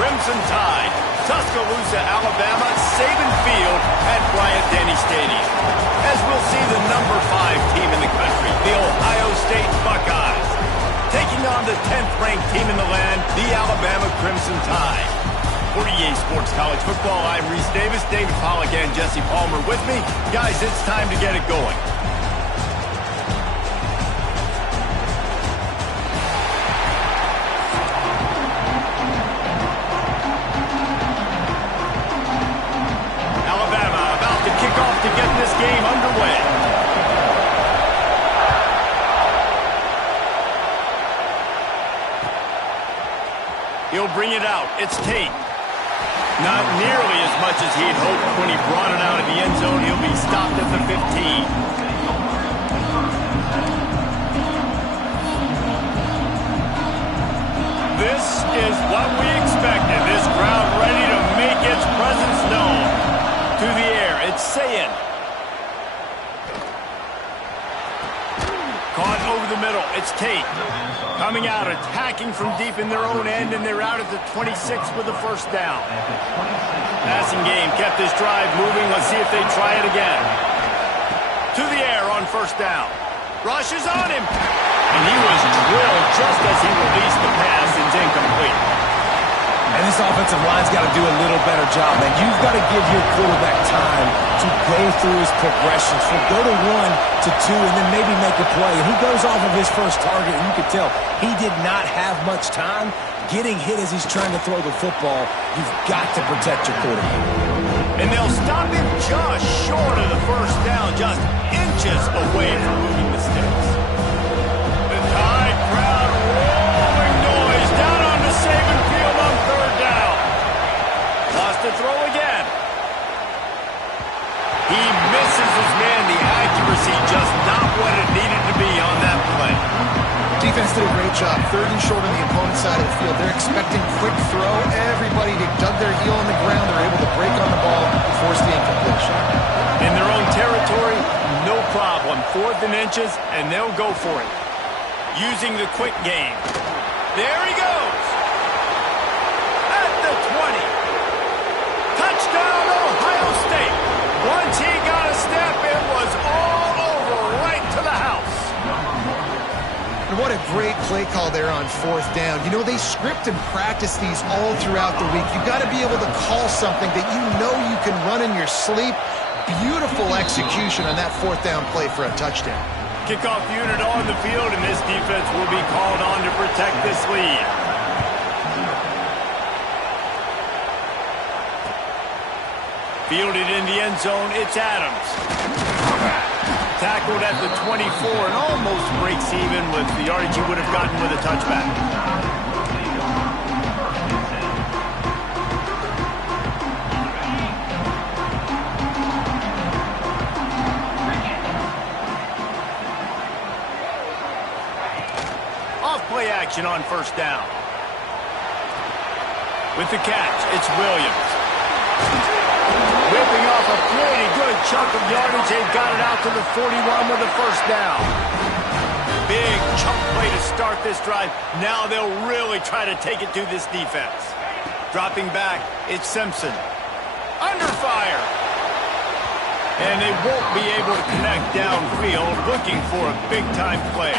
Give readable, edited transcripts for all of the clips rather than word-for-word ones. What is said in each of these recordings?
Crimson Tide. Tuscaloosa, Alabama, Saban Field at Bryant-Denny Stadium. As we'll see the number 5 team in the country, the Ohio State Buckeyes, taking on the 10th-ranked team in the land, the Alabama Crimson Tide. For EA Sports College Football, I'm Reese Davis, David Pollack, and Jesse Palmer with me. Guys, it's time to get it going. Alabama about to kick off to get this game underway. He'll bring it out. It's Tate. Not nearly as much as he had hoped when he brought it out of the end zone. He'll be stopped at the 15. This is what we expected. This crowd ready to make its presence known. To the air, it's Sayin. Caught over the middle, it's Tate. Coming out, attacking from deep in their own end, and they're out at the 26 with the first down. Passing game kept this drive moving. Let's see if they try it again. To the air on first down. Rush is on him. And he was drilled just as he released the pass. It's incomplete. And this offensive line's got to do a little better job, man. You've got to give your quarterback time to go through his progressions. From go to 1 to 2 and then maybe make a play. And he goes off of his first target, and you can tell he did not have much time getting hit as he's trying to throw the football. You've got to protect your quarterback. And they'll stop him just short of the first down, just inches away from moving the sticks. The Tide crowd roaring noise down on the Saban Field on third down. Lost to throw again. He misses his man. The accuracy just not what it needed to be on that play. Defense did a great job. Third and short on the opponent's side of the field. They're expecting quick throw. Everybody dug their heel on the ground. They're able to break on the ball and force the incompletion. In their own territory, no problem. 4th and inches, and they'll go for it. Using the quick game. There he goes. At the 20. Touchdown, Ohio State. Once he got a step, it was all over, right to the house. And what a great play call there on 4th down. You know, they script and practice these all throughout the week. You've got to be able to call something that you know you can run in your sleep. Beautiful execution on that 4th down play for a touchdown. Kickoff unit on the field, and this defense will be called on to protect this lead. Fielded in the end zone, it's Adams. Tackled at the 24 and almost breaks even with the yardage he would have gotten with a touchback. Off-play action on first down. With the catch, it's Williams. Whipping off a pretty good chunk of yardage. They've got it out to the 41 with the first down. Big chunk play to start this drive. Now they'll really try to take it to this defense. Dropping back, it's Simpson. Under fire. And they won't be able to connect downfield, looking for a big-time play.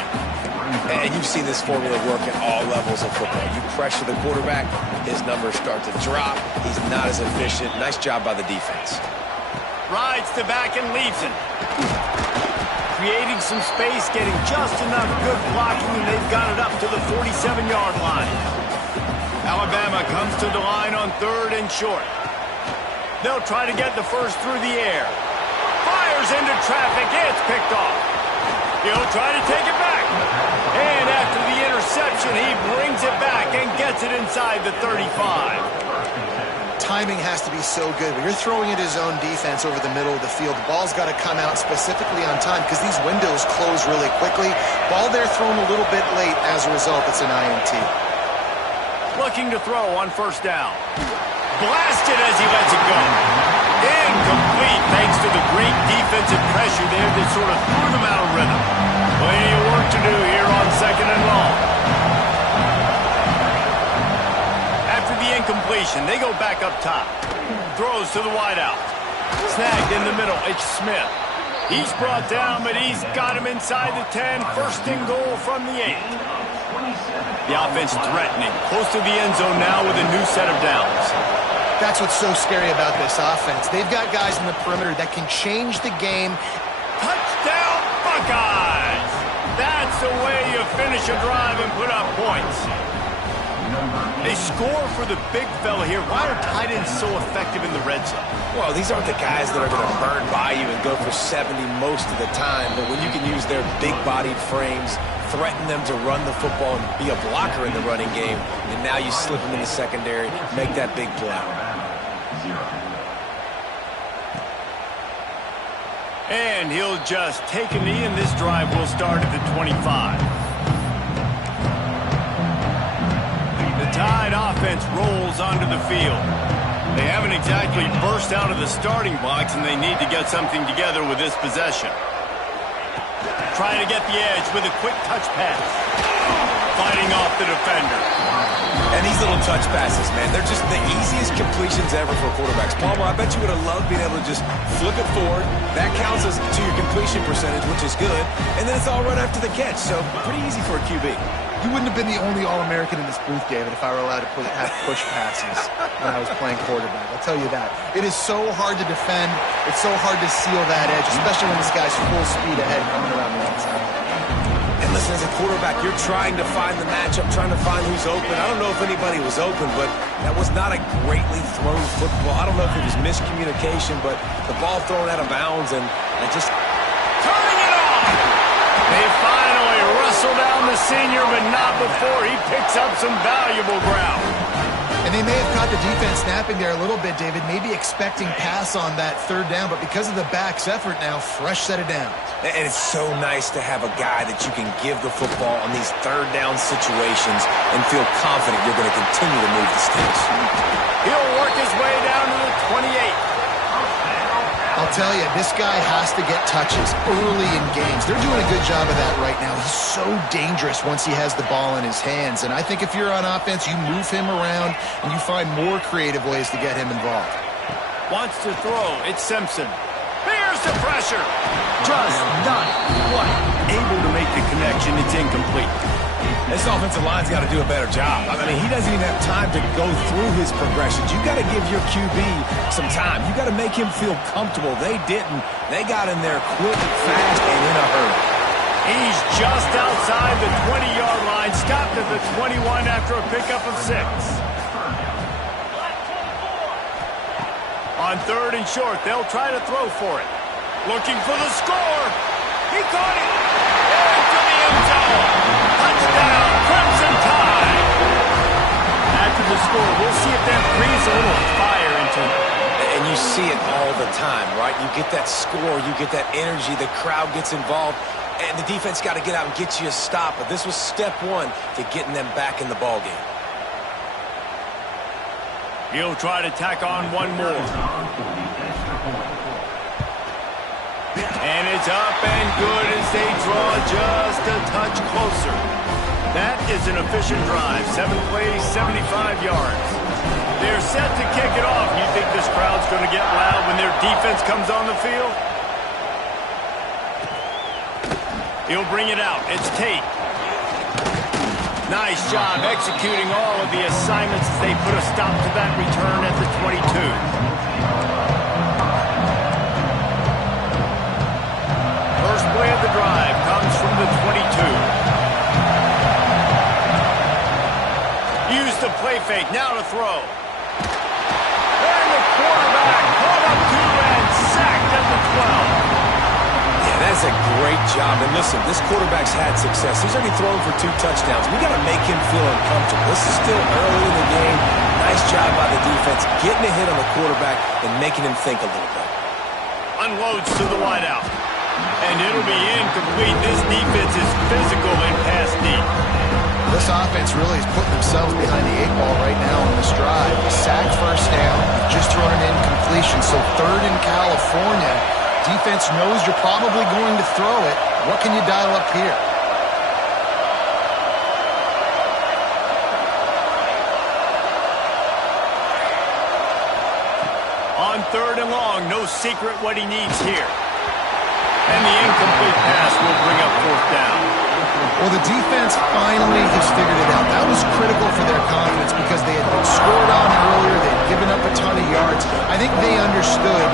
And you've seen this formula work at all levels of football. You pressure the quarterback, his numbers start to drop. He's not as efficient. Nice job by the defense. Rides to back and leaves it. Creating some space, getting just enough good blocking, and they've got it up to the 47-yard line. Alabama comes to the line on 3rd and short. They'll try to get the first through the air. Fires into traffic. It's picked off. He'll try to take it back. And after the interception, he brings it back and gets it inside the 35. Timing has to be so good. When you're throwing at his own defense over the middle of the field, the ball's got to come out specifically on time because these windows close really quickly. Ball there thrown a little bit late. As a result, it's an INT. Looking to throw on first down. Blasted as he lets it go. Incomplete thanks to the great defensive pressure there that sort of threw them out of rhythm. Plenty of work to do here on 2nd and long. After the incompletion. They go back up top. Throws to the wideout. Snagged in the middle. It's Smith. He's brought down, but he's got him inside the 10. First and goal from the 8. The offense threatening. Close to the end zone now with a new set of downs. That's what's so scary about this offense. They've got guys in the perimeter that can change the game. Touchdown, Buckeyes! That's the way you finish a drive and put up points. They score for the big fella here. Why are tight ends so effective in the red zone? Well, these aren't the guys that are going to burn by you and go for 70 most of the time, but when you can use their big-bodied frames, threaten them to run the football and be a blocker in the running game, and now you slip them in the secondary, make that big play. And he'll just take a knee, and this drive will start at the 25. The Tide offense rolls onto the field. They haven't exactly burst out of the starting blocks, and they need to get something together with this possession. Trying to get the edge with a quick touch pass. Fighting off the defender. And these little touch passes, man, they're just the easiest completions ever for quarterbacks. Palmer, I bet you would have loved being able to just flip it forward. That counts as to your completion percentage, which is good. And then it's all right after the catch, so pretty easy for a QB. You wouldn't have been the only All-American in this booth, David, if I were allowed to have push passes when I was playing quarterback. I'll tell you that. It is so hard to defend. It's so hard to seal that edge, especially when this guy's full speed ahead coming around the outside. And listen, as a quarterback, you're trying to find the matchup, trying to find who's open. I don't know if anybody was open, but that was not a greatly thrown football. I don't know if it was miscommunication, but the ball thrown out of bounds, and just... Turning it off! They finally wrestle down the senior, but not before he picks up some valuable ground. And they may have caught the defense snapping there a little bit, David, maybe expecting pass on that third down, but because of the back's effort now, fresh set of downs. And it's so nice to have a guy that you can give the football on these third down situations and feel confident you're going to continue to move the sticks. He'll work his way down to the 28. I'll tell you, this guy has to get touches early in games. They're doing a good job of that right now. He's so dangerous once he has the ball in his hands. And I think if you're on offense, you move him around and you find more creative ways to get him involved. Wants to throw. It's Simpson. Here's the pressure. Just not quite able to make the connection. It's incomplete. This offensive line's got to do a better job. I mean, he doesn't even have time to go through his progressions. You got to give your QB some time. You got to make him feel comfortable. They didn't. They got in there quick, fast, and in a hurry. He's just outside the 20-yard line, stopped at the 21 after a pickup of 6. On third and short, they'll try to throw for it. Looking for the score. He caught it. Into the end zone. Touchdown, Crimson Tide. After the score, we'll see if that breathes a little fire into it. And you see it all the time, right? You get that score, you get that energy, the crowd gets involved, and the defense got to get out and get you a stop. But this was step one to getting them back in the ballgame. He'll try to tack on one more. And it's up and good as they draw just a touch closer. That is an efficient drive. 7 plays, 75 yards. They're set to kick it off. You think this crowd's going to get loud when their defense comes on the field? He'll bring it out. It's Tate. Nice job executing all of the assignments as they put a stop to that return at the 22. First play of the drive comes from the 22. Use the play fake, now to throw. And the quarterback caught up to and sacked at the 12. Yeah, that's a great job. And listen, this quarterback's had success. He's already thrown for 2 touchdowns. We got to make him feel uncomfortable. This is still early in the game. Nice job by the defense, getting a hit on the quarterback and making him think a little bit. Unloads to the wideout. And it'll be incomplete. This defense is physical and pass deep. This offense really is putting themselves behind the 8 ball right now on this drive. Sacked first down, just thrown an incompletion. So third in California. Defense knows you're probably going to throw it. What can you dial up here? no secret what he needs here. And the incomplete pass will bring up fourth down. Well, the defense finally has figured it out. That was critical for their confidence because they had been scored on earlier. They had given up a ton of yards. I think they understood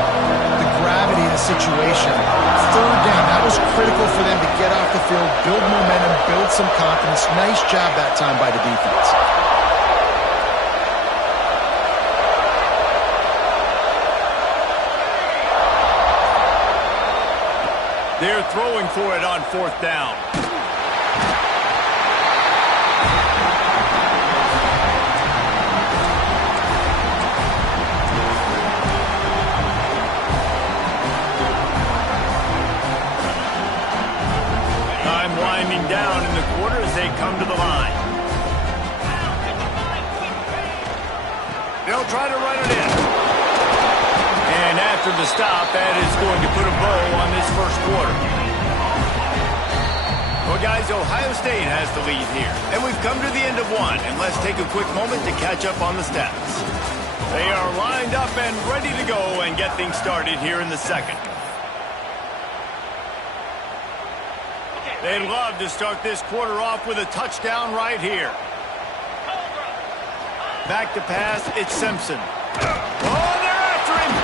the gravity of the situation. Third down, that was critical for them to get off the field, build momentum, build some confidence. Nice job that time by the defense. They're throwing for it on fourth down. Time winding down in the quarter as they come to the line. They'll try to run it in. And after the stop, that is going to put a bow on this first quarter. Well, guys, Ohio State has the lead here. And we've come to the end of one. And let's take a quick moment to catch up on the stats. They are lined up and ready to go and get things started here in the second. They'd love to start this quarter off with a touchdown right here. Back to pass, it's Simpson. Oh, they're after him!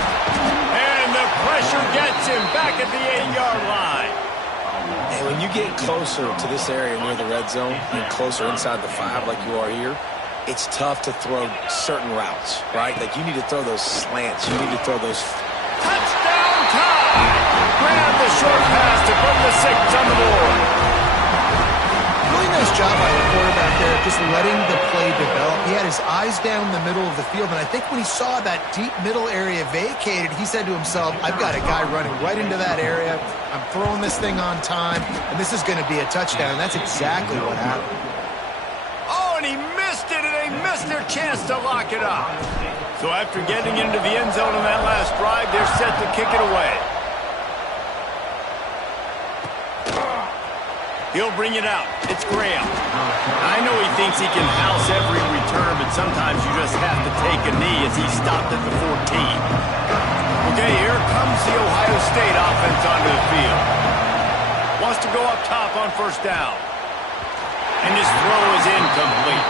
And the pressure gets him back at the 8-yard line. And when you get closer to this area near the red zone and closer inside the 5 like you are here, it's tough to throw certain routes, right? Like you need to throw those slants. You need to throw those. Touchdown time! Grab the short pass to put the 6 on the board. Really nice job by the quarterback there, just letting the play develop. He had his eyes down the middle of the field, and I think when he saw that deep middle area vacated, he said to himself, I've got a guy running right into that area. I'm throwing this thing on time, and this is going to be a touchdown. And that's exactly what happened. Oh, and he missed it, and they missed their chance to lock it up. So after getting into the end zone on that last drive, they're set to kick it away. He'll bring it out. It's Graham. I know he thinks he can house every return, but sometimes you just have to take a knee as he stopped at the 14. Okay, here comes the Ohio State offense onto the field. Wants to go up top on first down. And his throw is incomplete.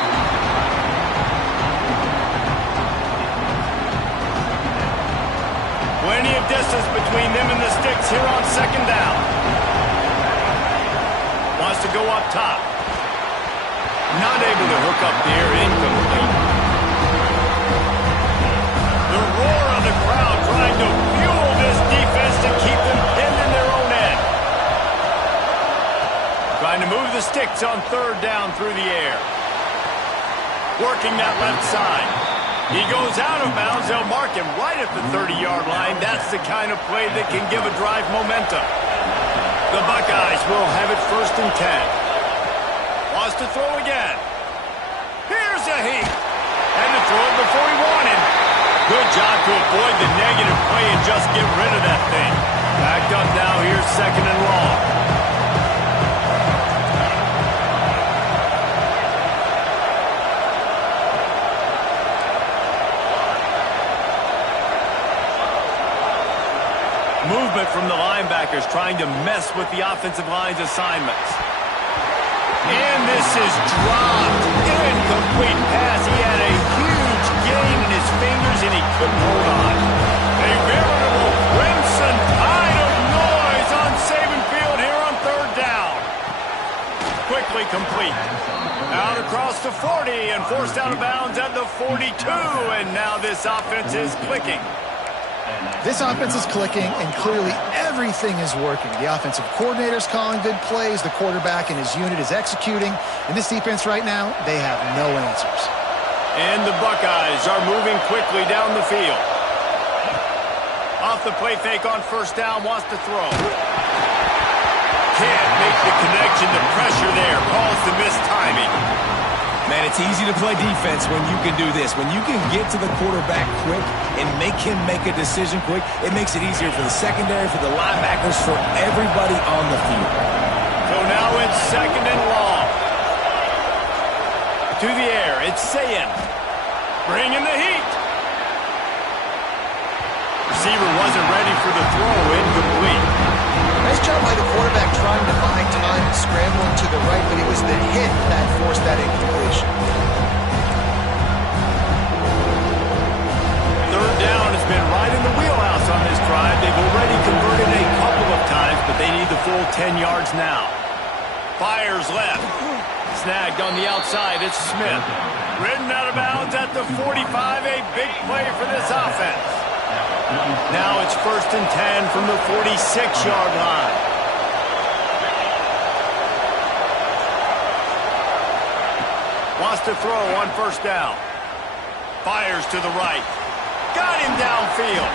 Plenty of distance between them and the sticks here on second down. Wants to go up top. Not able to hook up there, incomplete. The roar of the crowd trying to fuel this defense to keep them pinned in their own end. Trying to move the sticks on third down through the air. Working that left side. He goes out of bounds. They'll mark him right at the 30-yard line. That's the kind of play that can give a drive momentum. The Buckeyes will have it first and 10. Wants to throw again. Here's a heat. Had to throw it before he wanted. Good job to avoid the negative play and just get rid of that thing. Backed up now, here's second and long. Movement from the linebackers trying to mess with the offensive line's assignments. And this is dropped. Incomplete pass. He had a huge gain in his fingers and he couldn't hold on. A veritable crimson tide of noise on Saban Field here on third down. Quickly complete. Out across the 40 and forced out of bounds at the 42. And now this offense is clicking. This offense is clicking, and clearly everything is working. The offensive coordinator's calling good plays. The quarterback and his unit is executing. And this defense right now, they have no answers. And the Buckeyes are moving quickly down the field. Off the play fake on first down, wants to throw. Can't make the connection. The pressure there calls the missed timing. Man, it's easy to play defense when you can do this. When you can get to the quarterback quick and make him make a decision quick, it makes it easier for the secondary, for the linebackers, for everybody on the field. So now it's second and long. To the air, it's Sayin. Bringing the heat. Receiver wasn't ready for the throw, incomplete. Nice job by the quarterback trying to buy time and scrambling to the right, but it was the hit that forced that incompletion. Third down has been right in the wheelhouse on this drive. They've already converted a couple of times, but they need the full 10 yards now. Fires left. Snagged on the outside. It's Smith. Ridden out of bounds at the 45. A big play for this offense. Now it's 1st and 10 from the 46-yard line. Wants to throw on 1st down. Fires to the right. Got him downfield.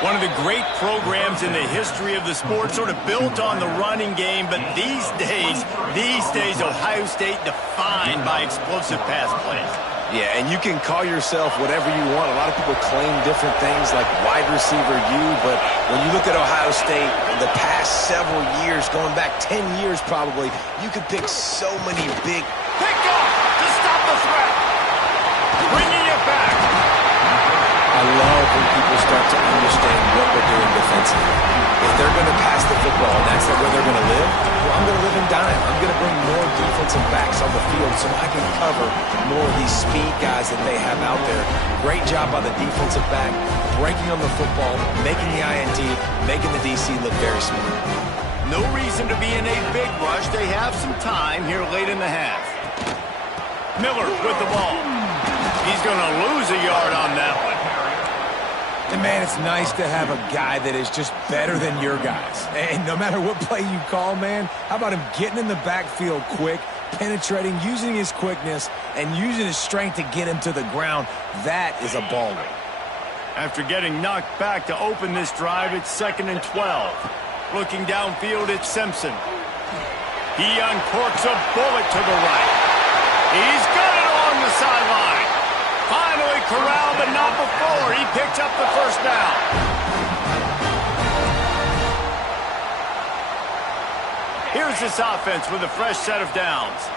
One of the great programs in the history of the sport, sort of built on the running game, but these days, Ohio State defined by explosive pass plays. Yeah, and you can call yourself whatever you want. A lot of people claim different things like wide receiver U, but when you look at Ohio State, the past several years, going back 10 years probably, you could pick so many big... Picked off to stop the threat. Bringing it back. I love when people start to understand what they're doing defensively. If they're going to pass the football and that's where they're going to live, well, I'm going to live in dime. I'm going to bring more defensive backs on the field so I can cover more of these speed guys that they have out there. Great job by the defensive back, breaking on the football, making the INT, making the DC look very smart. No reason to be in a big rush. They have some time here late in the half. Miller with the ball. He's going to lose a yard on that one. And, man, it's nice to have a guy that is just better than your guys. And no matter what play you call, man, how about him getting in the backfield quick, penetrating, using his quickness, and using his strength to get him to the ground? That is a baller. After getting knocked back to open this drive, it's 2nd and 12. Looking downfield, it's Simpson. He uncorks a bullet to the right. He's got it along the sideline. Finally corralled, but not before. He picks up the 1st down. Here's this offense with a fresh set of downs.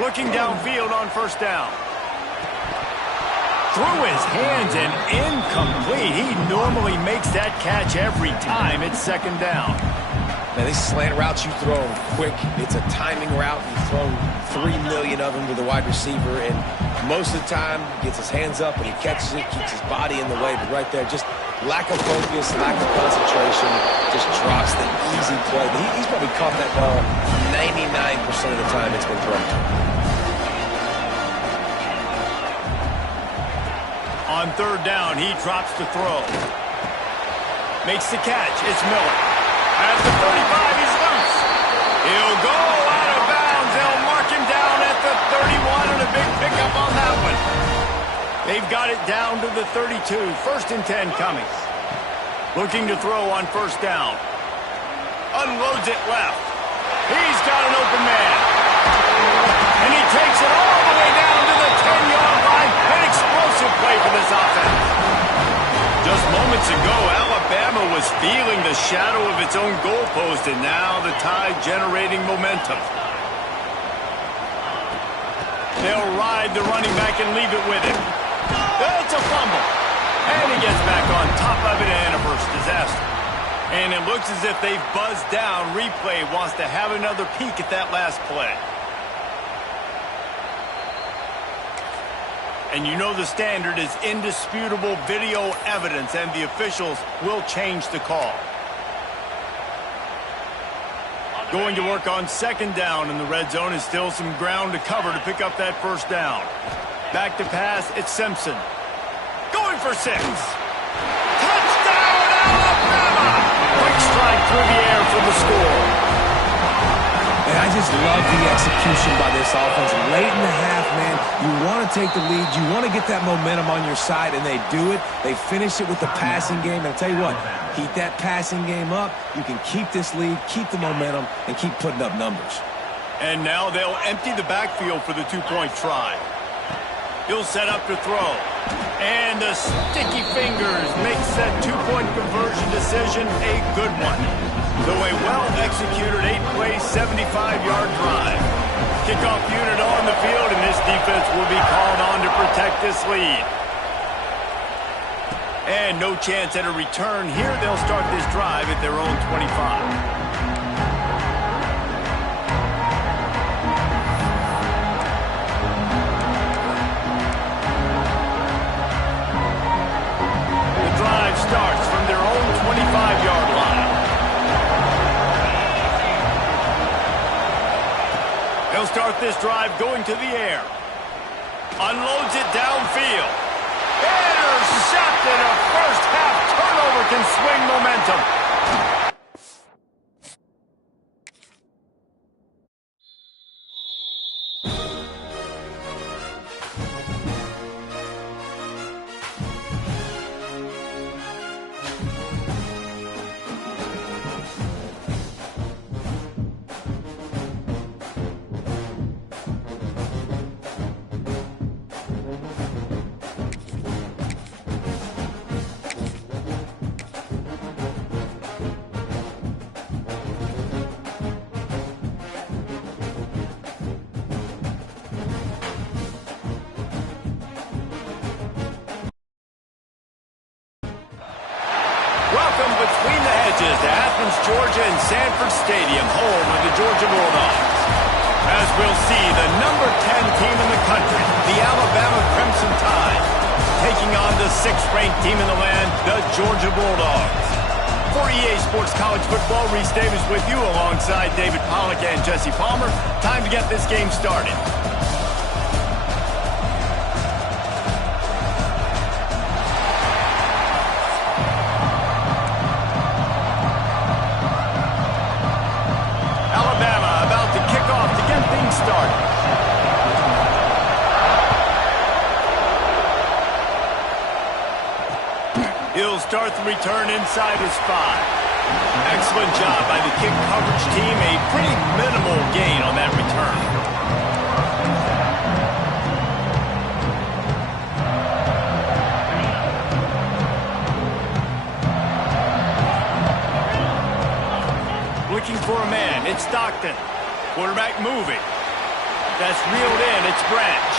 Looking downfield on 1st down. Through his hands and incomplete. He normally makes that catch every time. It's 2nd down. Man, these slant routes, you throw them quick. It's a timing route. You throw 3 million of them to the wide receiver, and most of the time, he gets his hands up and he catches it, keeps his body in the way. But right there, just lack of focus, lack of concentration, just drops the easy play. But he's probably caught that ball 99% of the time it's been thrown to him. On 3rd down, he drops to throw. Makes the catch. It's Miller. At the 35, he's loose. He'll go out of bounds. They'll mark him down at the 31, and a big pickup on that one. They've got it down to the 32. 1st and 10 coming. Looking to throw on 1st down. Unloads it left. He's got an open man. And he takes it all the way down to the 10-yard line. An explosive play for this offense. Just moments ago, Alabama was feeling the shadow of its own goalpost, and now the Tide generating momentum. They'll ride the running back and leave it with him. That's a fumble. And he gets back on top of it, and a first disaster. And it looks as if they've buzzed down. Replay wants to have another peek at that last play. And you know the standard is indisputable video evidence, and the officials will change the call. Going to work on 2nd down in the red zone is still some ground to cover to pick up that 1st down. Back to pass, it's Simpson. Going for 6. Touchdown, Alabama! Quick strike through the air for the score. And I just love the execution by this offense. Late in the half, man, you want to take the lead. You want to get that momentum on your side, and they do it. They finish it with the passing game. And I'll tell you what, keep that passing game up. You can keep this lead, keep the momentum, and keep putting up numbers. And now they'll empty the backfield for the 2-point try. He'll set up to throw. And the sticky fingers makes that 2-point conversion decision a good one. So a well-executed 8-play, 75-yard drive. Kickoff unit on the field, and this defense will be called on to protect this lead. And no chance at a return here. They'll start this drive at their own 25. Starts from their own 25-yard line. They'll start this drive going to the air. Unloads it downfield. Intercepted. A first-half turnover can swing momentum. Welcome between the hedges to Athens, Georgia and Sanford Stadium, home of the Georgia Bulldogs. As we'll see, the number 10 team in the country, the Alabama Crimson Tide, taking on the 6th-ranked team in the land, the Georgia Bulldogs. For EA Sports College Football, Reese Davis with you alongside David Pollack and Jesse Palmer. Time to get this game started. He'll start the return inside his 5. Excellent job by the kick coverage team. A pretty minimal gain on that return. Looking for a man. It's Stockton. Quarterback moving. That's reeled in. It's Branch.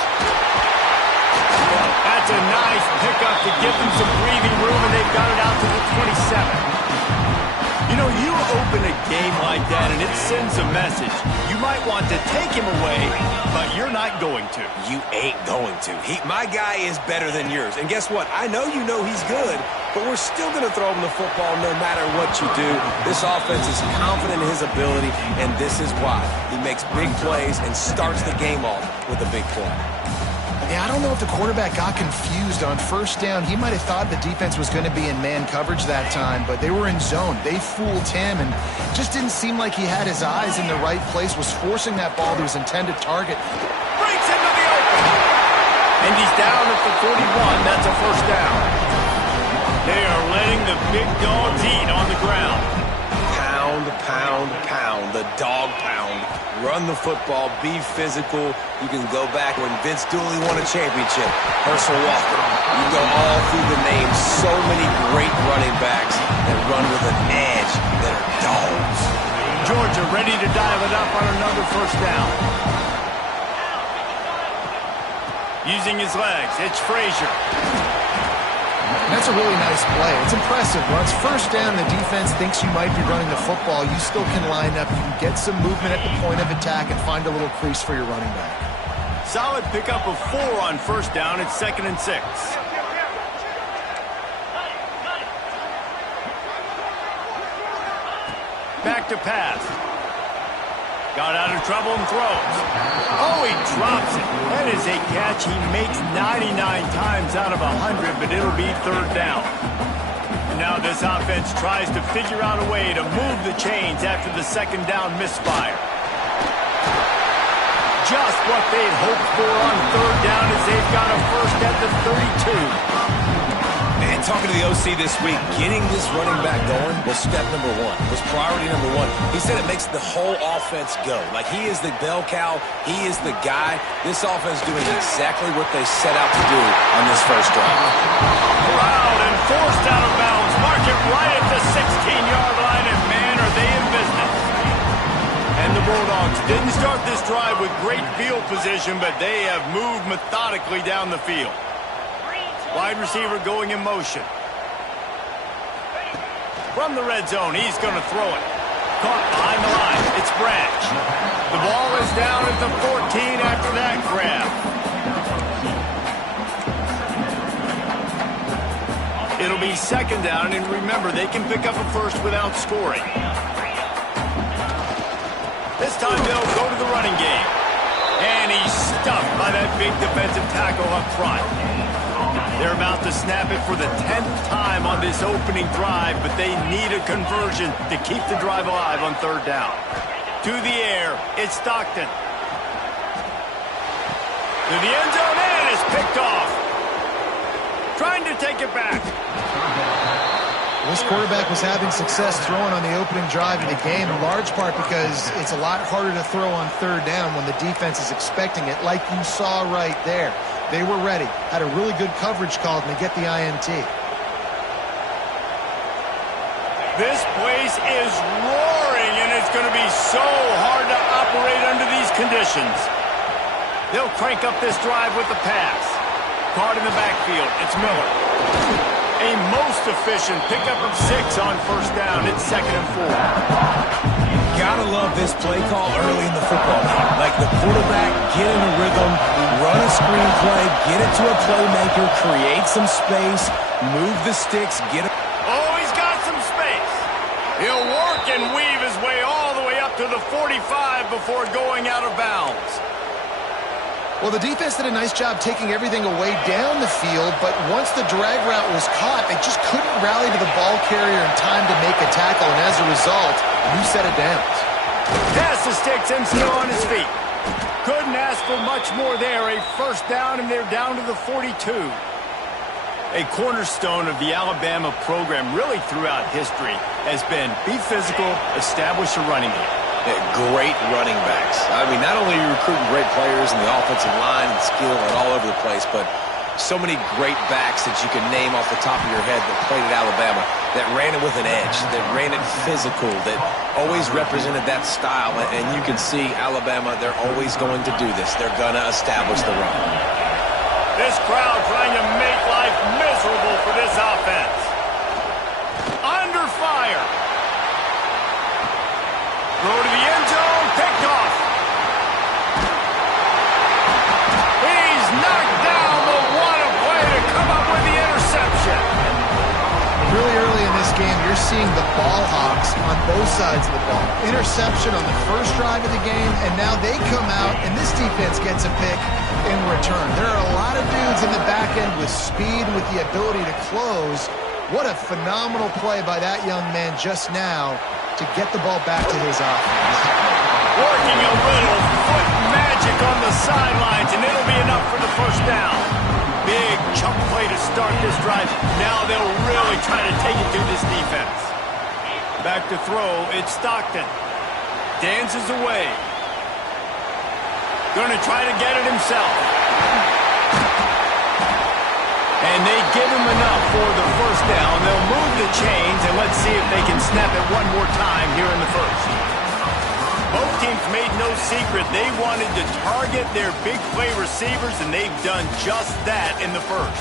That's a nice pickup to give them some breathing room, and they've got it out to the 27. You know, you open a game like that, and it sends a message. You might want to take him away, but you're not going to. You ain't going to. My guy is better than yours. And guess what? I know you know he's good, but we're still going to throw him the football no matter what you do. This offense is confident in his ability, and this is why. He makes big plays and starts the game off with a big play. Yeah, I don't know if the quarterback got confused on first down. He might have thought the defense was going to be in man coverage that time, but they were in zone. They fooled him, and just didn't seem like he had his eyes in the right place, was forcing that ball to his intended target. Breaks into the open. And he's down at the 41. That's a first down. They are letting the big dogs eat on the ground. Pound, pound, pound. The dog pound. Run the football, be physical. You can go back when Vince Dooley won a championship. Herschel Walker. You go all through the names. So many great running backs that run with an edge that are dogs. Georgia ready to dial it up on another first down. Using his legs, it's Frazier. That's a really nice play. It's impressive. Once first down, the defense thinks you might be running the football. You still can line up. You can get some movement at the point of attack and find a little crease for your running back. Solid pickup of 4 on first down. It's 2nd and 6. Back to pass. Got out of trouble and throws. Oh, he drops it. That is a catch he makes 99 times out of 100, but it'll be 3rd down. And now this offense tries to figure out a way to move the chains after the 2nd down misfire. Just what they'd hoped for on 3rd down as they've got a first at the 32. And talking to the OC this week, getting this running back going was step number 1, was priority number 1. He said it makes the whole offense go. Like, he is the bell cow. He is the guy. This offense doing exactly what they set out to do on this first drive. Corralled and forced out of bounds. Mark it right at the 16-yard line, and man, are they in business. And the Bulldogs didn't start this drive with great field position, but they have moved methodically down the field. Wide receiver going in motion. From the red zone, he's going to throw it. Caught behind the line. It's Branch. The ball is down at the 14 after that grab. It'll be second down, and remember, they can pick up a first without scoring. This time they'll go to the running game. And he's stuffed by that big defensive tackle up front. They're about to snap it for the 10th time on this opening drive, but they need a conversion to keep the drive alive on third down. To the air, it's Stockton. To the end zone, and it's picked off. Trying to take it back. This quarterback was having success throwing on the opening drive of the game, in large part because it's a lot harder to throw on third down when the defense is expecting it, like you saw right there. They were ready, had a really good coverage call, and they get the INT. This place is roaring, and it's going to be so hard to operate under these conditions. They'll crank up this drive with the pass. Caught in the backfield, it's Miller. A most efficient pickup of 6 on first down. It's 2nd and 4. Gotta love this play call early in the football game. Like the quarterback, get in a rhythm, run a screen play, get it to a playmaker, create some space, move the sticks, get it. Oh, he's got some space. He'll work and weave his way all the way up to the 45 before going out of bounds. Well, the defense did a nice job taking everything away down the field, but once the drag route was caught, they just couldn't rally to the ball carrier in time to make a tackle, and as a result, new set of downs. Pass the sticks and still on his feet. Couldn't ask for much more there. A first down, and they're down to the 42. A cornerstone of the Alabama program really throughout history has been be physical, establish a running game. Great running backs. I mean, not only are you recruiting great players in the offensive line and skill and all over the place, but so many great backs that you can name off the top of your head that played at Alabama, that ran it with an edge, that ran it physical, that always represented that style. And you can see Alabama, they're always going to do this. They're going to establish the run. This crowd trying to make life miserable for this offense. Under fire. Throw to the end zone, picked off. He's knocked down, but what a play to come up with the interception. Really early in this game, you're seeing the ball hawks on both sides of the ball. Interception on the first drive of the game, and now they come out, and this defense gets a pick in return. There are a lot of dudes in the back end with speed, with the ability to close. What a phenomenal play by that young man just now to get the ball back to his offense. Working a little foot magic on the sidelines, and it'll be enough for the first down. Big chunk play to start this drive. Now they'll really try to take it to this defense. Back to throw, it's Stockton. Dances away. Going to try to get it himself. And they give him enough for the first down. They'll move the chains, and let's see if they can snap it one more time here in the first. Both teams made no secret. They wanted to target their big play receivers, and they've done just that in the first.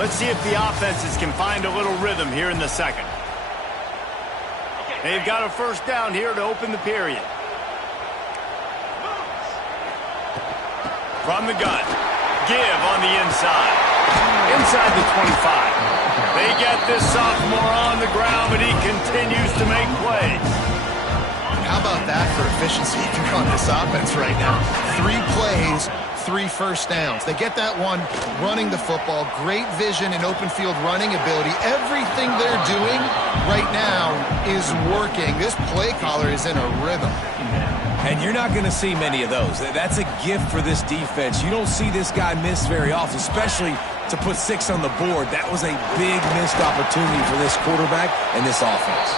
Let's see if the offenses can find a little rhythm here in the second. They've got a first down here to open the period. From the gun. Give on the inside. Inside the 25. They get this sophomore on the ground, but he continues to make plays. How about that for efficiency on this offense right now? 3 plays, 3 first downs. They get that one running the football. Great vision and open field running ability. Everything they're doing right now is working. This play caller is in a rhythm. And you're not going to see many of those. That's a gift for this defense. You don't see this guy miss very often, especially to put 6 on the board. That was a big missed opportunity for this quarterback and this offense.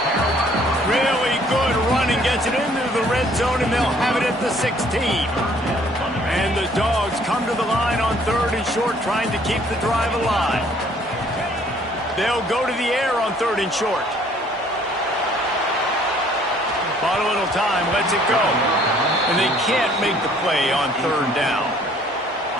Really good running, gets it into the red zone, and they'll have it at the 16. And the Dogs come to the line on 3rd and short, trying to keep the drive alive. They'll go to the air on 3rd and short. Bought a little time, lets it go. And they can't make the play on third down.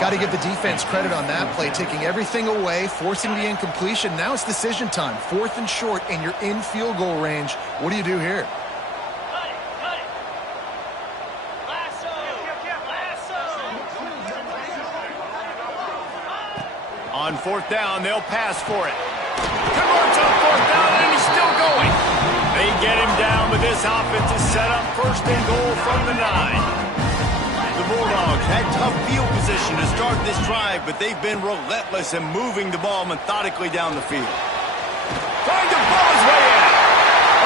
Got to give the defense credit on that play, taking everything away, forcing the incompletion. Now it's decision time. 4th and short, and you're in field goal range. What do you do here? On 4th down, they'll pass for it. Converts on 4th down, and he's still going. They get him down, but this offense is set up 1st and goal from the 9. The Bulldogs had tough field position to start this drive, but they've been relentless in moving the ball methodically down the field. Trying to blow his way in,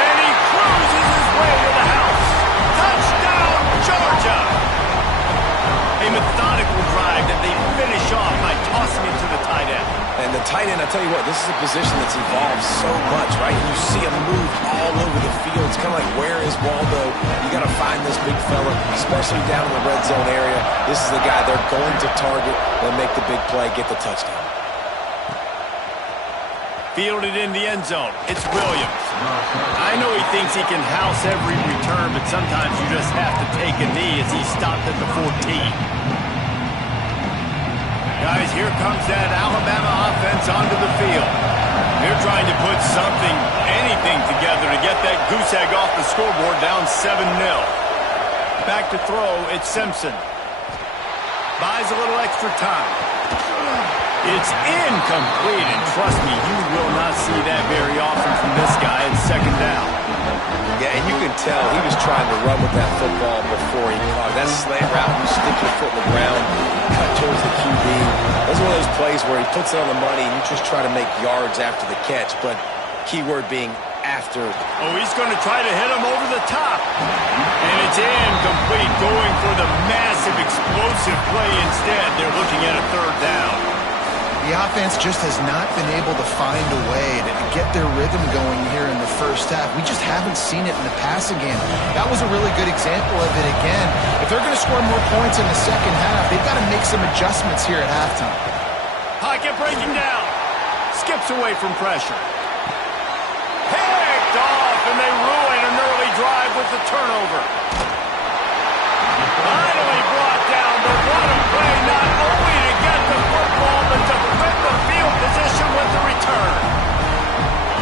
and he cruises his way to the house. Touchdown, Georgia! A methodical drive that they finish off by tossing it to the tight end. And the tight end, I tell you what, this is a position that's evolved so much, right? You see him move all over the field. It's kind of like, where is Waldo? You got to find this big fella, especially down in the red zone area. This is the guy they're going to target. They'll make the big play, get the touchdown. Fielded in the end zone. It's Williams. I know he thinks he can house every return, but sometimes you just have to take a knee as he stopped at the 14. Guys, here comes that Alabama offense onto the field. They're trying to put something, anything together to get that goose egg off the scoreboard, down 7-0. Back to throw, it's Simpson. Buys a little extra time. It's incomplete, and trust me, you will not see that very often from this guy. It's 2nd down. Yeah, and you can tell he was trying to run with that football before he caught. That slant route, you stick your foot in the ground, cut towards the QB. That's one of those plays where he puts it on the money and you just try to make yards after the catch, but key word being after. Oh, he's going to try to hit him over the top. And it's incomplete, going for the massive, explosive play instead. They're looking at a 3rd down. The offense just has not been able to find a way to get their rhythm going here in the first half. We just haven't seen it in the passing game. That was a really good example of it again. If they're going to score more points in the second half, they've got to make some adjustments here at halftime. Pocket breaking down. Skips away from pressure. Picked off, and they ruin an early drive with the turnover. Finally brought down, but what a play, not only to get the football, but to flip the field position with the return.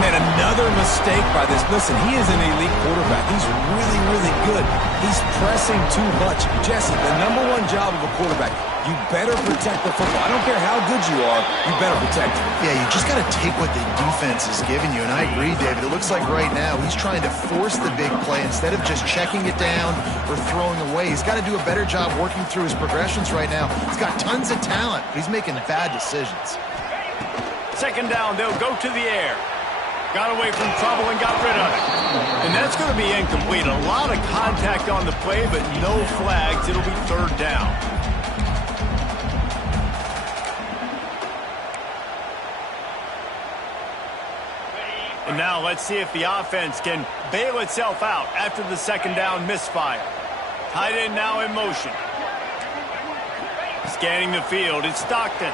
Man, another mistake by this. Listen, he is an elite quarterback. He's really, really good. He's pressing too much. Jesse, the #1 job of a quarterback, you better protect the football. I don't care how good you are, you better protect it. Yeah, you just got to take what the defense is giving you, and I agree, David. It looks like right now he's trying to force the big play instead of just checking it down or throwing away. He's got to do a better job working through his progressions right now. He's got tons of talent, but he's making bad decisions. 2nd down, they'll go to the air. Got away from trouble and got rid of it. And that's going to be incomplete. A lot of contact on the play, but no flags. It'll be 3rd down. And now let's see if the offense can bail itself out after the 2nd down misfire. Tight end now in motion. Scanning the field, it's Stockton.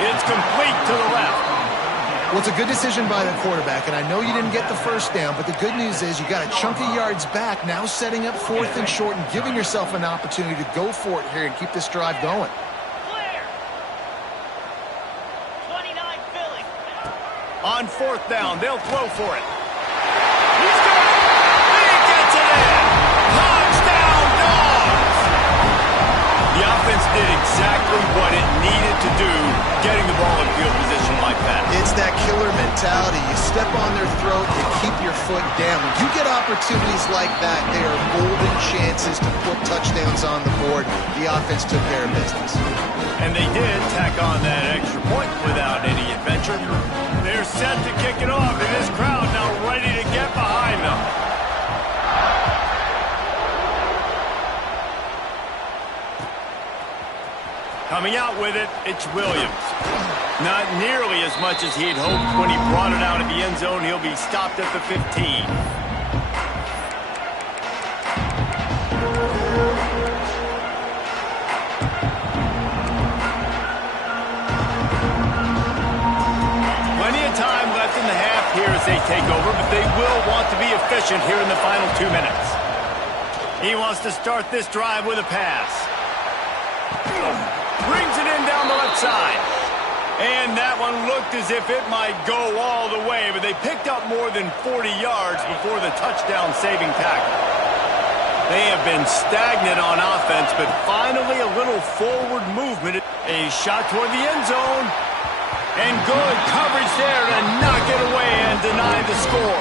It's complete to the left. Well, it's a good decision by the quarterback, and I know you didn't get the 1st down, but the good news is you got a chunk of yards back, now setting up 4th and short and giving yourself an opportunity to go for it here and keep this drive going. Clear. 29 Philly. On 4th down, they'll throw for it. He's got it. He gets it in. Touchdown, Dogs. The offense did exactly what it needed to do, getting the ball in field position like that. It's that killer mentality. You step on their throat, you keep your foot down. When you get opportunities like that, they are golden chances to put touchdowns on the board. The offense took care of business. And they did tack on that extra point without any adventure. They're set to kick it off, and this crowd now ready to get behind them. Coming out with it, it's Williams. Not nearly as much as he'd hoped when he brought it out of the end zone. He'll be stopped at the 15. Plenty of time left in the half here as they they take over, but they will want to be efficient here in the final 2 minutes. He wants to start this drive with a pass. Brings it in down the left side. And that one looked as if it might go all the way, but they picked up more than 40 yards before the touchdown-saving tackle. They have been stagnant on offense, but finally a little forward movement. A shot toward the end zone. And good coverage there to knock it away and deny the score.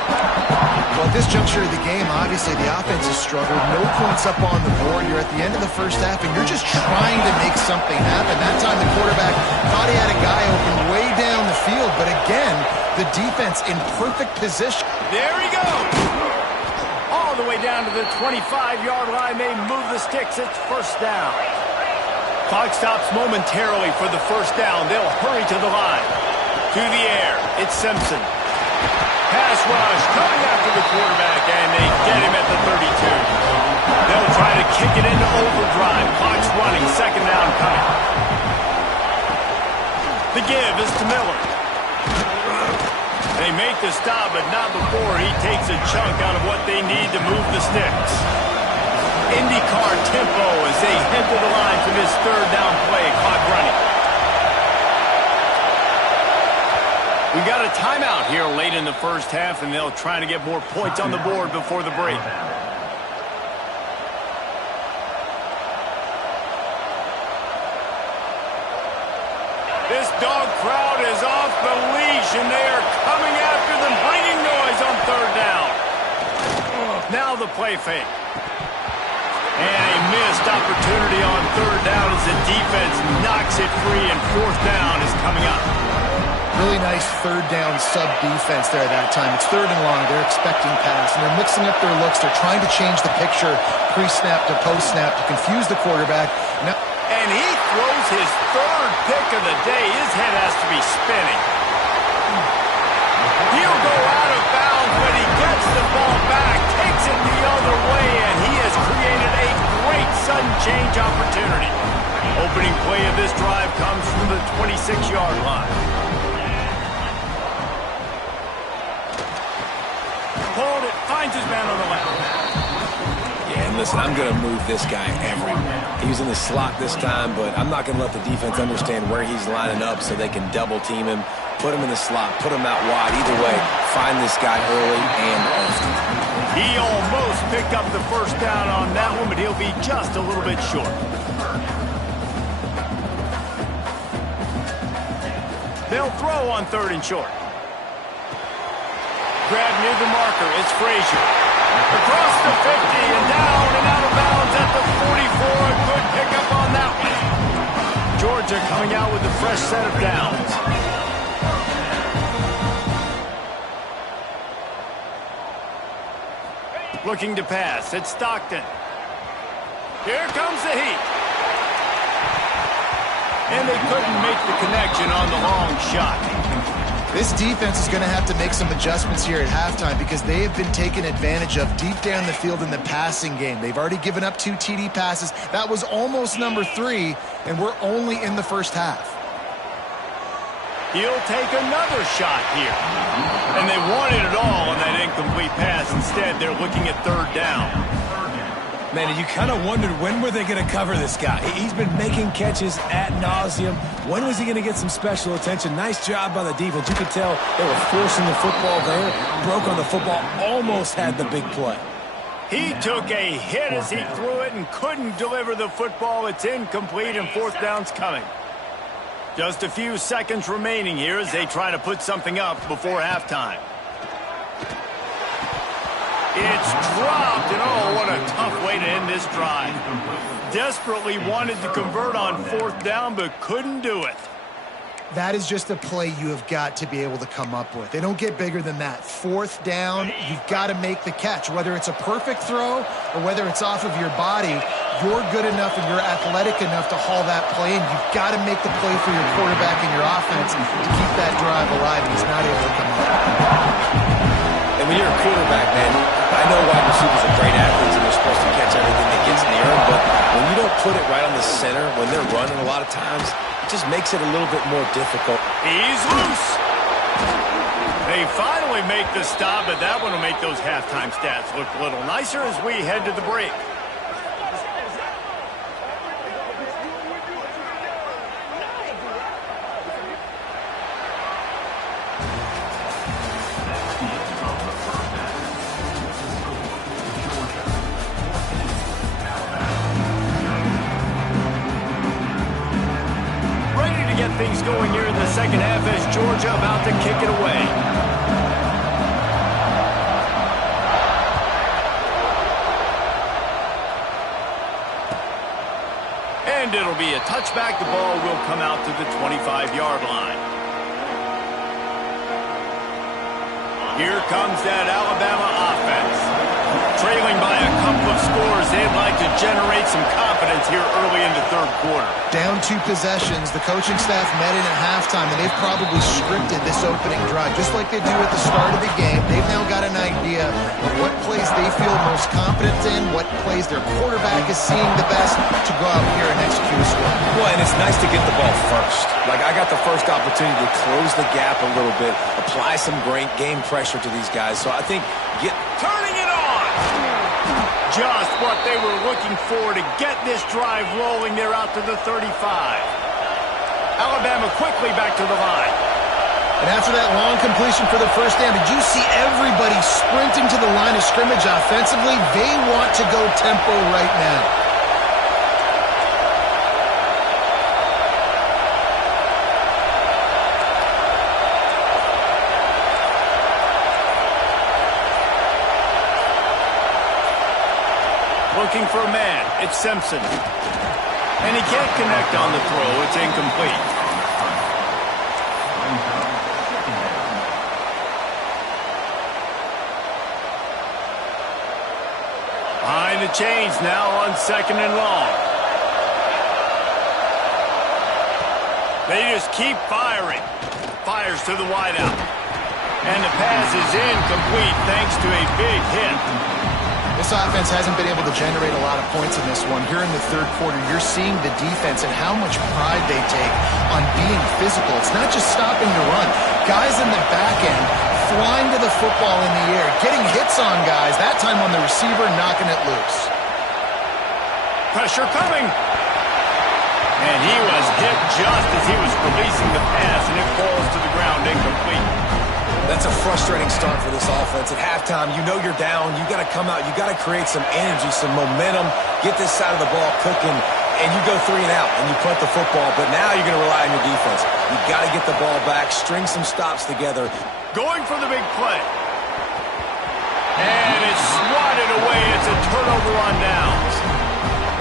Well, at this juncture of the game, obviously the offense has struggled. No points up on the board. You're at the end of the first half, and you're just trying to make something happen. That time the quarterback thought he had a guy open way down the field, but again, the defense in perfect position. There he goes. All the way down to the 25-yard line. They move the sticks. It's first down. Clock stops momentarily for the first down. They'll hurry to the line. To the air. It's Simpson. Pass rush coming after the quarterback, and they get him at the 32. They'll try to kick it into overdrive. Clock's running. Second down coming. The give is to Miller. They make the stop, but not before he takes a chunk out of what they need to move the sticks. IndyCar tempo as they head to the line for this third down play. Clock running. We got a timeout here late in the first half, and they'll try to get more points on the board before the break. This dog crowd is off the leash, and they are coming after them, bringing noise on third down. Now the play fake. And a missed opportunity on third down as the defense knocks it free, and fourth down is coming up. Really nice third down sub-defense there that time. It's third and long. They're expecting pass, and they're mixing up their looks. They're trying to change the picture pre-snap to post-snap to confuse the quarterback. Now, and he throws his third pick of the day. His head has to be spinning. He'll go out of bounds, but he gets the ball back, takes it the other way, and he has created a great sudden change opportunity. Opening play of this drive comes from the 26-yard line. Hold it, finds his man on the left. Yeah, and listen, I'm going to move this guy everywhere. He was in the slot this time, but I'm not going to let the defense understand where he's lining up so they can double-team him, put him in the slot, put him out wide. Either way, find this guy early and often. He almost picked up the first down on that one, but he'll be just a little bit short. They'll throw on third and short. Grab near the marker. It's Frazier. Across the 50 and down and out of bounds at the 44. A good pickup on that one. Georgia coming out with a fresh set of downs. Looking to pass. It's Stockton. Here comes the heat. And they couldn't make the connection on the long shot. this defense is going to have to make some adjustments here at halftime because they have been taken advantage of deep down the field in the passing game. They've already given up 2 TD passes. That was almost number 3, and we're only in the first half. He'll take another shot here. And they wanted it all on that incomplete pass. Instead, they're looking at third down. Man, you kind of wondered when were they going to cover this guy. He's been making catches ad nauseum. When was he going to get some special attention? Nice job by the defense. You could tell they were forcing the football there. Broke on the football, almost had the big play. He took a hit as he threw it and couldn't deliver the football. It's incomplete and fourth down's coming. Just a few seconds remaining here as they try to put something up before halftime. It's dropped, and oh, what a tough way to end this drive. Desperately wanted to convert on fourth down, but couldn't do it. That is just a play you have got to be able to come up with. They don't get bigger than that. Fourth down, you've got to make the catch. Whether it's a perfect throw or whether it's off of your body, you're good enough and you're athletic enough to haul that play, and you've got to make the play for your quarterback and your offense to keep that drive alive, and he's not able to come up. And when you're a quarterback, man, I know wide receivers are great athletes and they're supposed to catch everything that gets near them, but when you don't put it right on the center, when they're running a lot of times, it just makes it a little bit more difficult. He's loose. They finally make the stop, but that one will make those halftime stats look a little nicer as we head to the break. Things going here in the second half as Georgia about to kick it away. And it'll be a touchback. The ball will come out to the 25-yard line. Here comes that Alabama offense. Trailing by a couple of scores, they'd like to generate some confidence here early in the third quarter. Down 2 possessions, the coaching staff met in at halftime, and they've probably scripted this opening drive, just like they do at the start of the game. They've now got an idea of what plays they feel most confident in, what plays their quarterback is seeing the best to go out here and execute a score. Well, and it's nice to get the ball first. Like, I got the first opportunity to close the gap a little bit, apply some great game pressure to these guys. So I think turning it on! Just what they were looking for to get this drive rolling. They're out to the 35. Alabama quickly back to the line. And after that long completion for the first down, did you see everybody sprinting to the line of scrimmage offensively? They want to go tempo right now. Looking for a man. It's Simpson. And he can't connect on the throw. It's incomplete. Behind the chains now on 2nd and long. They just keep firing. Fires to the wideout. And the pass is incomplete thanks to a big hit. This offense hasn't been able to generate a lot of points in this one. Here in the third quarter, you're seeing the defense and how much pride they take on being physical. It's not just stopping the run. Guys in the back end flying to the football in the air, getting hits on guys, that time on the receiver, knocking it loose. Pressure coming. And he was hit just as he was releasing the pass, and it falls to the ground incomplete. That's a frustrating start for this offense. At halftime, you know you're down. You got to come out. You got to create some energy, some momentum, get this side of the ball cooking, and you go 3 and out, and you punt the football. But now you're going to rely on your defense. You got to get the ball back, string some stops together. Going for the big play. And it's swatted away. It's a turnover on downs.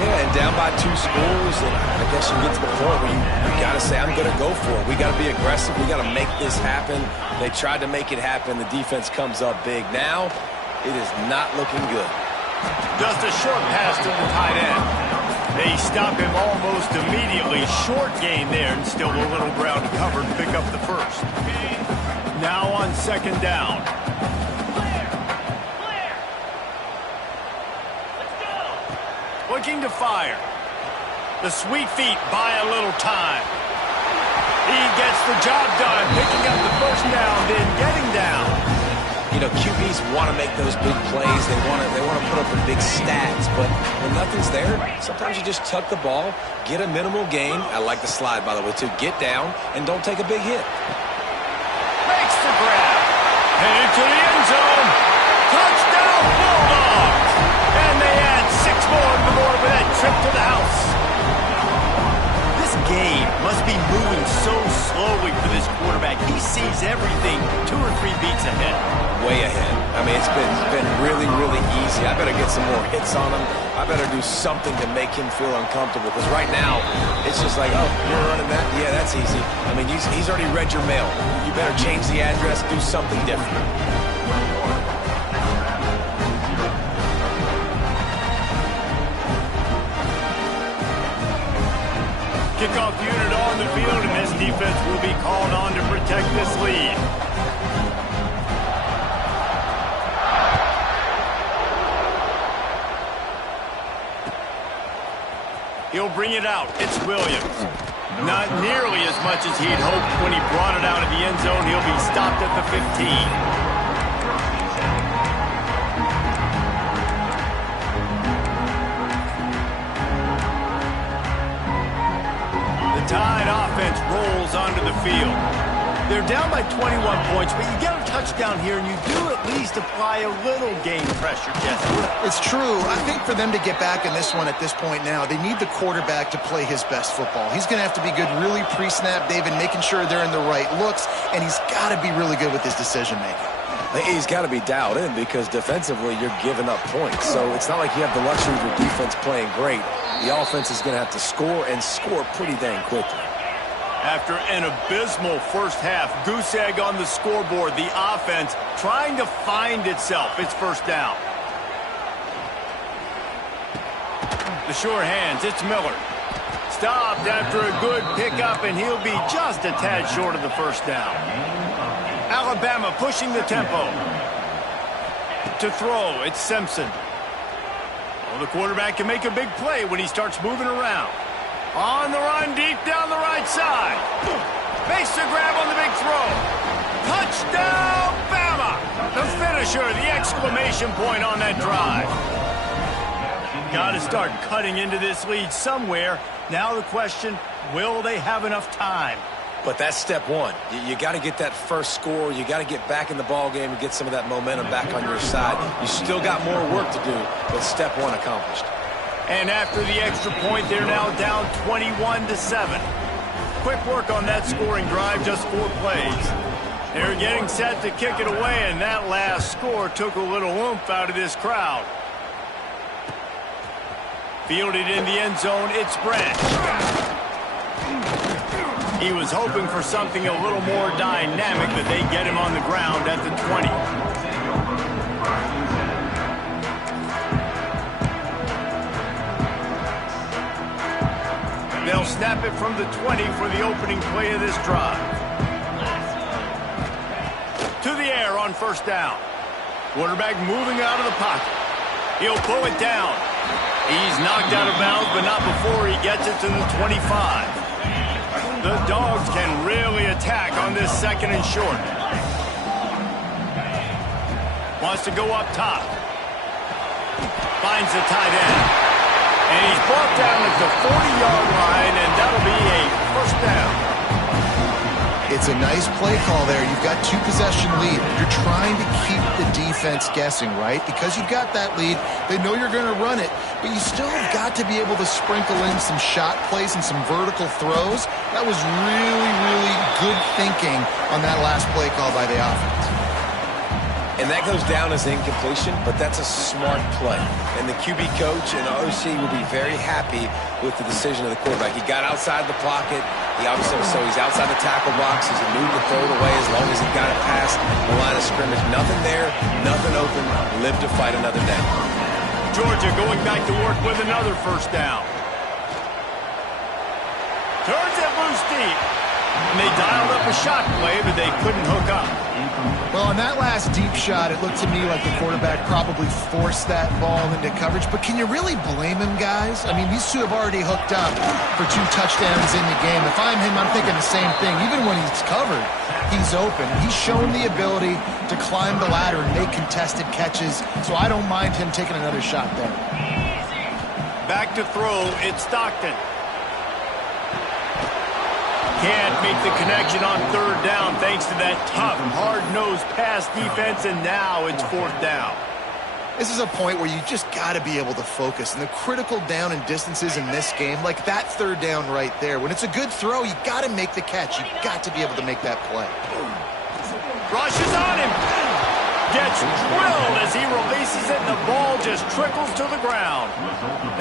Yeah, and down by 2 scores, and I guess you get to the point where you got to say, I'm going to go for it. We got to be aggressive. We got to make this happen. They tried to make it happen. The defense comes up big. Now, it is not looking good. Just a short pass to the tight end. They stop him almost immediately. Short gain there, and still a little ground to cover to pick up the first. Now on 2nd down. Looking to fire. The sweet feet buy a little time. He gets the job done, picking up the first down, then getting down. You know, QBs want to make those big plays. They want to put up the big stats. But when nothing's there, sometimes you just tuck the ball, get a minimal gain. I like the slide, by the way, too. Get down and don't take a big hit. Makes the grab. Headed to the end zone. Touchdown, Bulldogs. And they add 6 more on the board with that trip to the house. This game must be moving so slowly for this quarterback. He sees everything 2 or 3 beats ahead. Way ahead. I mean, it's been really, really easy. I better get some more hits on him. I better do something to make him feel uncomfortable. Because right now, it's just like, oh, you're running that? Yeah, that's easy. I mean, he's already read your mail. You better change the address, do something different. Kickoff unit on the field, and this defense will be called on to protect this lead. He'll bring it out. It's Williams. Not nearly as much as he'd hoped when he brought it out of the end zone. He'll be stopped at the 15. Tide offense rolls onto the field. They're down by 21 points, but you get a touchdown here, and you do at least apply a little game pressure, Jesse. It's true. I think for them to get back in this one at this point now, they need the quarterback to play his best football. He's going to have to be good really pre-snap, David, making sure they're in the right looks, and he's got to be really good with his decision-making. He's got to be dialed in because defensively you're giving up points. So it's not like you have the luxury of your defense playing great. The offense is going to have to score and score pretty dang quickly. After an abysmal first half, goose egg on the scoreboard, the offense trying to find itself. It's first down. The sure hands, it's Miller. Stopped after a good pickup, and he'll be just a tad short of the first down. Alabama pushing the tempo. To throw, it's Simpson. Well, the quarterback can make a big play when he starts moving around. On the run, deep down the right side. Makes the grab on the big throw. Touchdown, Bama! The finisher, the exclamation point on that drive. Got to start cutting into this lead somewhere. Now the question, will they have enough time? But that's step one. You got to get that first score. You got to get back in the ball game and get some of that momentum back on your side. You still got more work to do, but step one accomplished. And after the extra point, they're now down 21-7. Quick work on that scoring drive, just 4 plays. They're getting set to kick it away, and that last score took a little oomph out of this crowd. Fielded in the end zone, it's Branch. He was hoping for something a little more dynamic, but they get him on the ground at the 20. They'll snap it from the 20 for the opening play of this drive. To the air on first down. Quarterback moving out of the pocket. He'll pull it down. He's knocked out of bounds, but not before he gets it to the 25. The Dogs can really attack on this second and short. Wants to go up top. Finds the tight end. And he's brought down at the 40-yard line, and that'll be a first down. It's a nice play call there. You've got 2-possession lead. You're trying to keep the defense guessing, right? Because you've got that lead, they know you're going to run it, but you still have got to be able to sprinkle in some shot plays and some vertical throws. That was really, really good thinking on that last play call by the offense. And that goes down as incompletion, but that's a smart play. And the QB coach and the OC will be very happy with the decision of the quarterback. He got outside the pocket. He obviously, so he's outside the tackle box. He's moved to throw it away as long as he got it past the line of scrimmage. Nothing there, nothing open. Live to fight another day. Georgia going back to work with another first down. Turns it loose deep. And they dialed up a shot play, but they couldn't hook up. Well, on that last deep shot, it looked to me like the quarterback probably forced that ball into coverage. But can you really blame him, guys? I mean, these two have already hooked up for 2 touchdowns in the game. If I'm him, I'm thinking the same thing. Even when he's covered, he's open. He's shown the ability to climb the ladder and make contested catches. So I don't mind him taking another shot there. Back to throw, it's Stockton. Can't make the connection on third down thanks to that tough, hard-nosed pass defense, and now it's fourth down. This is a point where you just got to be able to focus. And the critical down and distances in this game, like that third down right there, when it's a good throw, you got to make the catch. You got to be able to make that play. Rushes on him. Gets drilled as he releases it, and the ball just trickles to the ground.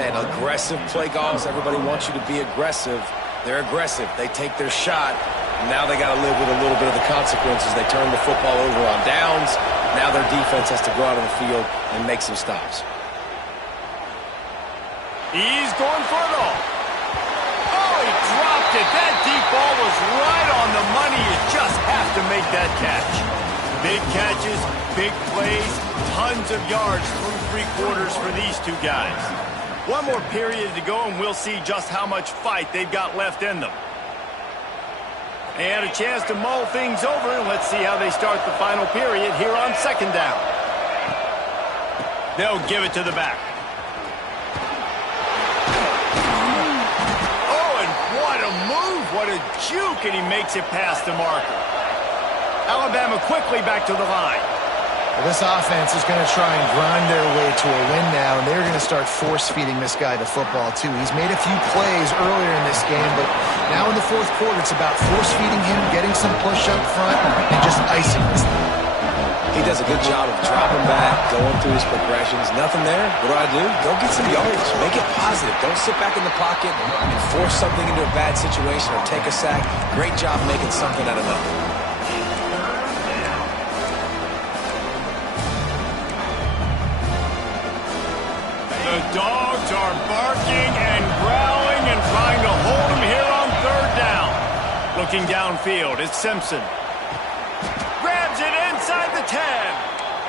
Man, aggressive play calls. Everybody wants you to be aggressive. They're aggressive. They take their shot. Now they got to live with a little bit of the consequences. They turn the football over on downs. Now their defense has to go out on the field and make some stops. He's going for it all. Oh, he dropped it. That deep ball was right on the money. You just have to make that catch. Big catches, big plays, tons of yards through 3 quarters for these two guys. One more period to go, and we'll see just how much fight they've got left in them. They had a chance to mull things over, and let's see how they start the final period here on second down. They'll give it to the back. Oh, and what a move, what a juke, and he makes it past the marker. Alabama quickly back to the line. Well, this offense is going to try and grind their way to a win now, and they're going to start force-feeding this guy the football, too. He's made a few plays earlier in this game, but now in the fourth quarter, it's about force-feeding him, getting some push up front, and just icing this thing. He does a good job of dropping back, going through his progressions. Nothing there. What do? Go get some yardage. Make it positive. Don't sit back in the pocket and force something into a bad situation or take a sack. Great job making something out of nothing. The dogs are barking and growling and trying to hold him here on third down. Looking downfield, it's Simpson. Grabs it inside the 10.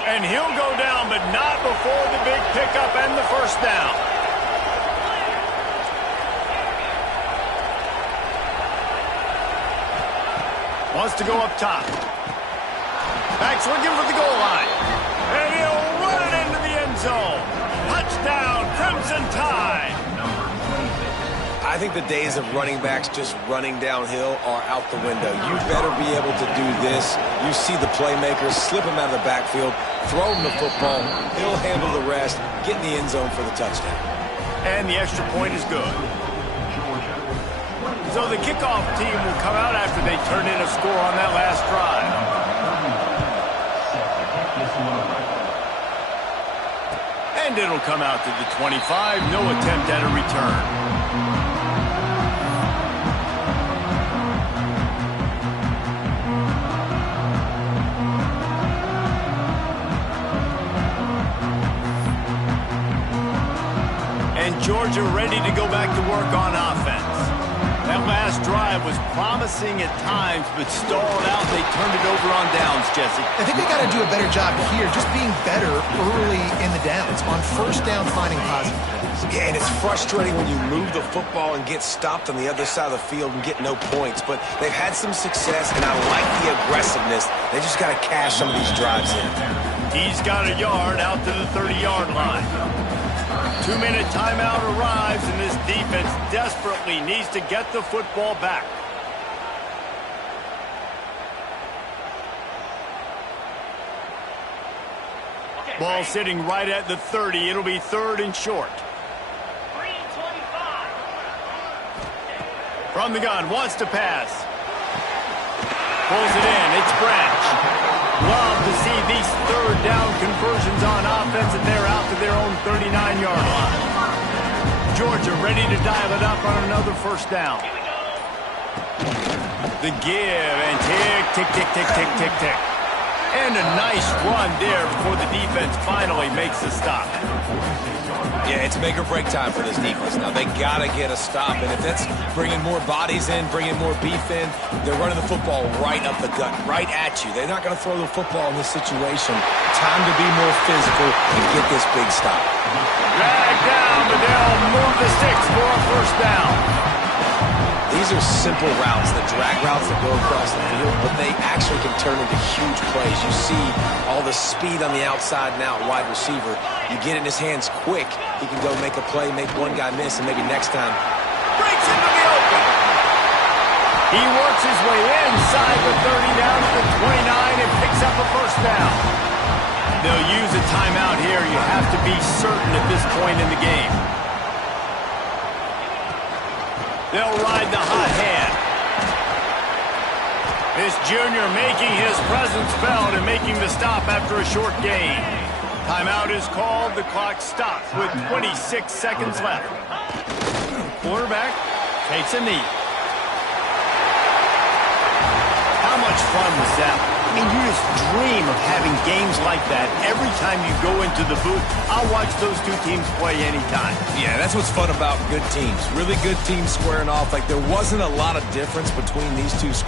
And he'll go down, but not before the big pickup and the first down. Wants to go up top. Back's looking for the goal line. And he'll run it into the end zone. Touchdown, Crimson Tide. I think the days of running backs just running downhill are out the window. You better be able to do this. You see the playmakers, slip him out of the backfield, throw him the football, he'll handle the rest, get in the end zone for the touchdown. And the extra point is good. So the kickoff team will come out after they turn in a score on that last drive. And it'll come out to the 25. No attempt at a return. And Georgia ready to go back to work on offense. That last drive was promising at times, but stalled out. They turned it over on downs, Jesse. I think they got to do a better job here, just being better early in the downs. On first down, finding positive plays. Yeah, and it's frustrating when you move the football and get stopped on the other side of the field and get no points. But they've had some success, and I like the aggressiveness. They just got to cash some of these drives in. He's got a yard out to the 30-yard line. 2-minute timeout arrives, and this defense desperately needs to get the football back. Ball sitting right at the 30. It'll be third and short. 3:25. From the gun, wants to pass. Pulls it in. It's Branch. Love to see these third down conversions on offense, and they're out to their own 39-yard line. Georgia ready to dial it up on another first down. The give, and tick, tick, tick, tick, tick, tick, tick. And a nice run there before the defense finally makes the stop. Yeah, it's make or break time for this defense. Now, they got to get a stop, and if that's bringing more bodies in, bringing more beef in, they're running the football right up the gut, right at you. They're not going to throw the football in this situation. Time to be more physical and get this big stop. Drag down, but they'll move the sticks for a first down. These are simple routes, the drag routes that go across the field, but they actually can turn into huge plays. You see all the speed on the outside now, wide receiver. You get in his hands quick, he can go make a play, make one guy miss, and maybe next time. Breaks into the open. He works his way inside the 30 down to the 29 and picks up a first down. They'll use a timeout here. You have to be certain at this point in the game. They'll ride the hot hand. This junior making his presence felt and making the stop after a short gain. Timeout is called. The clock stops with 26 seconds left. Quarterback takes a knee. How much fun was that? I mean, you just dream of having games like that every time you go into the booth. I'll watch those two teams play anytime. Yeah, that's what's fun about good teams. Really good teams squaring off. Like, there wasn't a lot of difference between these two squads.